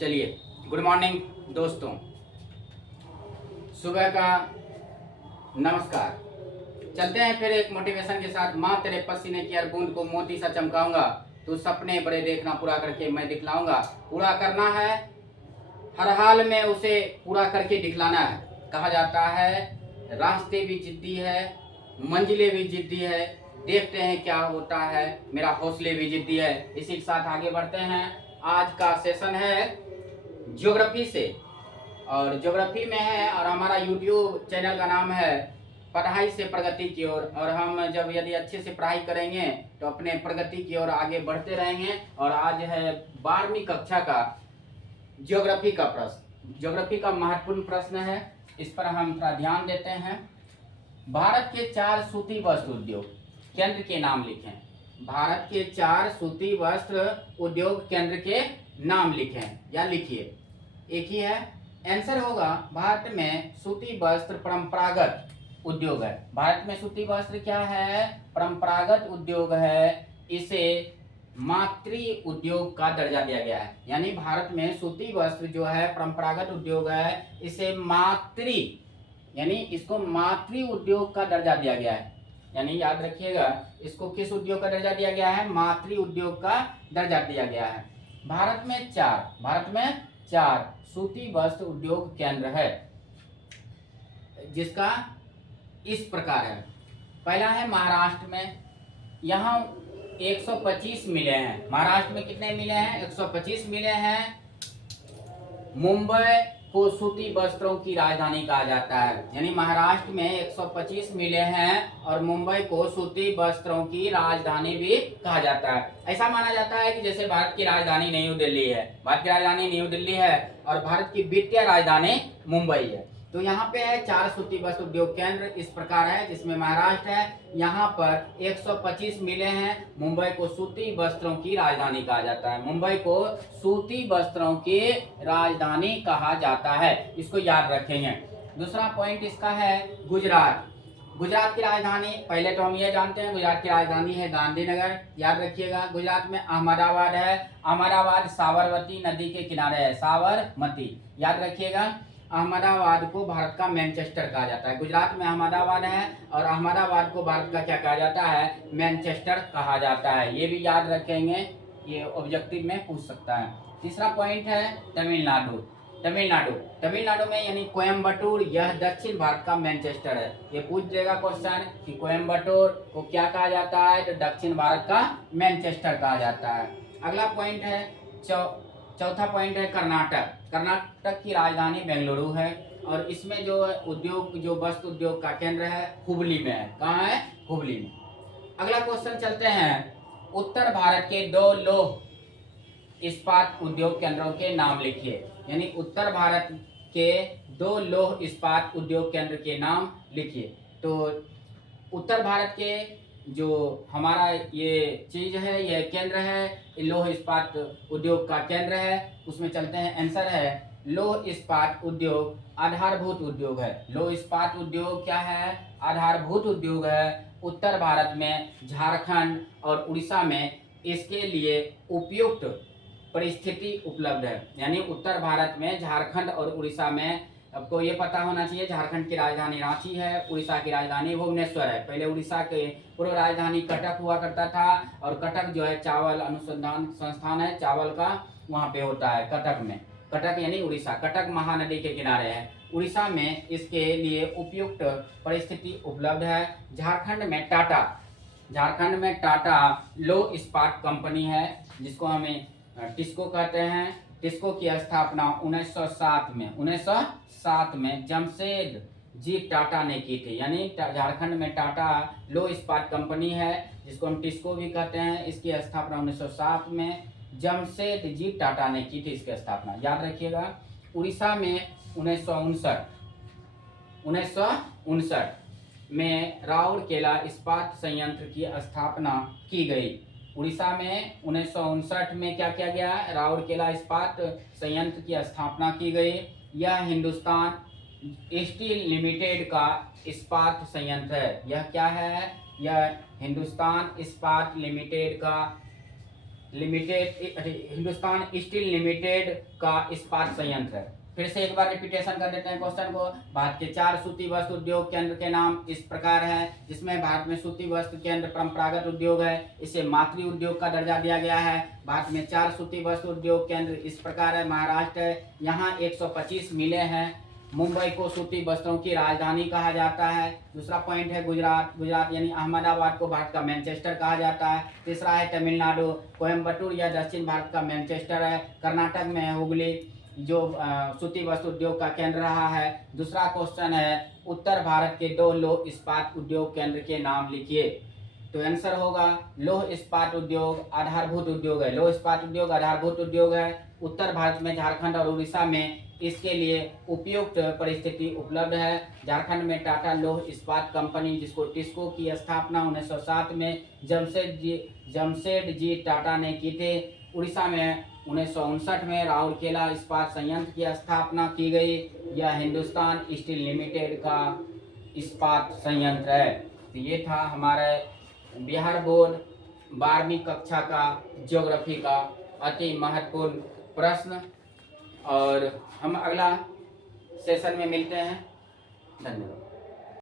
चलिए, good morning दोस्तों, सुबह का नमस्कार। चलते हैं फिर एक मोटिवेशन के साथ। माँ तेरे पसीने की हर बूंद को मोती सा चमकाऊंगा, तू सपने बड़े देखना पूरा करके मैं दिखलाऊंगा। पूरा करना है हर हाल में, उसे पूरा करके दिखलाना है। कहा जाता है रास्ते भी जिद्दी है, मंजिलें भी जिद्दी है, देखते हैं क्या होता है, मेरा हौसले भी जिद्दी है। इसी के साथ आगे बढ़ते हैं। आज का सेशन है ज्योग्राफी से, और ज्योग्राफी में है, और हमारा यूट्यूब चैनल का नाम है पढ़ाई से प्रगति की ओर। और हम जब यदि अच्छे से पढ़ाई करेंगे तो अपने प्रगति की ओर आगे बढ़ते रहेंगे। और आज है 12वीं कक्षा का ज्योग्राफी का प्रश्न। ज्योग्राफी का महत्वपूर्ण प्रश्न है, इस पर हम थोड़ा ध्यान देते हैं। भारत के 4 सूती वस्त्र उद्योग केंद्र के नाम लिखें। भारत के 4 सूती वस्त्र उद्योग केंद्र के नाम लिखें या लिखिए। एक ही है आंसर होगा। भारत में सूती वस्त्र परंपरागत उद्योग है। भारत में सूती वस्त्र क्या है? परंपरागत उद्योग है। इसे मातृ उद्योग का दर्जा दिया गया है। यानी भारत में सूती वस्त्र जो है परंपरागत उद्योग है, इसे मातृ यानी इसको मातृ उद्योग का दर्जा दिया गया है। यानी याद रखिएगा, इसको किस उद्योग का दर्जा दिया गया है? मातृ उद्योग का दर्जा दिया गया है। भारत में चार सूती वस्त्र उद्योग केंद्र है, जिसका इस प्रकार है। पहला है महाराष्ट्र में, यहाँ 125 मिले हैं। महाराष्ट्र में कितने मिले हैं? 125 मिले हैं। मुंबई को सूती वस्त्रों की राजधानी कहा जाता है। यानी महाराष्ट्र में 125 मिले हैं और मुंबई को सूती वस्त्रों की राजधानी भी कहा जाता है। ऐसा माना जाता है कि जैसे भारत की राजधानी न्यू दिल्ली है, भारत की राजधानी न्यू दिल्ली है और भारत की वित्तीय राजधानी मुंबई है। तो यहाँ पे है 4 सूती वस्त्र उद्योग केंद्र इस प्रकार है, जिसमें महाराष्ट्र है, यहाँ पर 125 मिले हैं। मुंबई को सूती वस्त्रों की राजधानी कहा जाता है। मुंबई को सूती वस्त्रों की राजधानी कहा जाता है, इसको याद रखेंगे। दूसरा पॉइंट इसका है गुजरात। गुजरात की राजधानी, पहले तो हम ये जानते हैं गुजरात की राजधानी है गांधीनगर, याद रखिएगा। गुजरात में अहमदाबाद है। अहमदाबाद साबरमती नदी के किनारे है, साबरमती, याद रखिएगा। अहमदाबाद को भारत का मैनचेस्टर कहा जाता है। गुजरात में अहमदाबाद है और अहमदाबाद को भारत का क्या कहा जाता है? मैनचेस्टर कहा जाता है। ये भी याद रखेंगे, ये ऑब्जेक्टिव में पूछ सकता है। तीसरा पॉइंट है तमिलनाडु। तमिलनाडु में यानी कोयम्बटूर, यह दक्षिण भारत का मैनचेस्टर है। ये पूछ देगा क्वेश्चन कि कोयम्बटूर को क्या कहा जाता है, तो दक्षिण भारत का मैनचेस्टर कहा जाता है। अगला पॉइंट है चौथा पॉइंट है कर्नाटक। कर्नाटक की राजधानी बेंगलुरु है और इसमें जो उद्योग, जो वस्त्र उद्योग का केंद्र है, हुबली में है। कहाँ है? हुबली में। अगला क्वेश्चन चलते हैं। उत्तर भारत के 2 लौह इस्पात उद्योग केंद्रों के नाम लिखिए। यानी उत्तर भारत के 2 लौह इस्पात उद्योग केंद्र के नाम लिखिए। तो उत्तर भारत के जो हमारा ये चीज है, ये केंद्र है, लौह इस्पात उद्योग का केंद्र है, उसमें चलते हैं। आंसर है लौह इस्पात उद्योग आधारभूत उद्योग है। लौह इस्पात उद्योग क्या है? आधारभूत उद्योग है। उत्तर भारत में झारखंड और उड़ीसा में इसके लिए उपयुक्त परिस्थिति उपलब्ध है। यानी उत्तर भारत में झारखंड और उड़ीसा में, आपको ये पता होना चाहिए, झारखंड की राजधानी रांची है, उड़ीसा की राजधानी भुवनेश्वर है। पहले उड़ीसा के पूर्व राजधानी कटक हुआ करता था और कटक जो है चावल अनुसंधान संस्थान है, चावल का वहाँ पे होता है कटक में। कटक यानी उड़ीसा, कटक महानदी के किनारे है। उड़ीसा में इसके लिए उपयुक्त परिस्थिति उपलब्ध है। झारखंड में टाटा लौह इस्पात कंपनी है, जिसको हमें टिस्को कहते हैं। टिस्को की स्थापना 1907 में जमशेद जी टाटा ने की थी। यानी झारखंड में टाटा लौह इस्पात कंपनी है, जिसको हम टिस्को भी कहते हैं। इसकी स्थापना 1907 में जमशेद जी टाटा ने की थी, इसकी स्थापना याद रखिएगा। उड़ीसा में 1959 में राउरकेला इस्पात संयंत्र की स्थापना की गई। उड़ीसा में 1959 में क्या किया गया? राउरकेला इस्पात संयंत्र की स्थापना की गई। यह हिंदुस्तान स्टील लिमिटेड का इस्पात संयंत्र है। यह क्या है? यह हिंदुस्तान इस्पात लिमिटेड का लिमिटेड, हिंदुस्तान स्टील लिमिटेड का इस्पात संयंत्र है। फिर से एक बार रिपीटेशन कर देते हैं क्वेश्चन को। भारत के 4 सूती वस्त्र उद्योग केंद्र के नाम इस प्रकार हैं, जिसमें भारत में सूती वस्त्र केंद्र परंपरागत उद्योग है, इसे मातृ उद्योग का दर्जा दिया गया है। भारत में 4 सूती वस्त्र उद्योग केंद्र इस प्रकार है। महाराष्ट्र है, यहाँ 125 मिलें हैं। मुंबई को सूती वस्त्रों की राजधानी कहा जाता है। दूसरा पॉइंट है गुजरात, गुजरात यानी अहमदाबाद को भारत का मैनचेस्टर कहा जाता है। तीसरा है तमिलनाडु, कोयम्बटूर या दक्षिण भारत का मैनचेस्टर है। कर्नाटक में है हुगली, जो सूती वस्त्र उद्योग का केंद्र रहा है। दूसरा क्वेश्चन है उत्तर भारत के 2 लौह इस्पात उद्योग केंद्र के नाम लिखिए। तो आंसर होगा लौह इस्पात उद्योग आधारभूत उद्योग है। लौह इस्पात उद्योग आधारभूत उद्योग है। उत्तर भारत में झारखंड और उड़ीसा में इसके लिए उपयुक्त परिस्थिति उपलब्ध है। झारखंड में टाटा लौह इस्पात कंपनी, जिसको टिस्को की स्थापना 1907 में जमशेद जी टाटा ने की थी। उड़ीसा में 1959 में राउरकेला इस्पात संयंत्र की स्थापना की गई। यह हिंदुस्तान स्टील लिमिटेड का इस्पात संयंत्र है। तो ये था हमारे बिहार बोर्ड 12वीं कक्षा का ज्योग्राफी का अति महत्वपूर्ण प्रश्न, और हम अगला सेशन में मिलते हैं। धन्यवाद।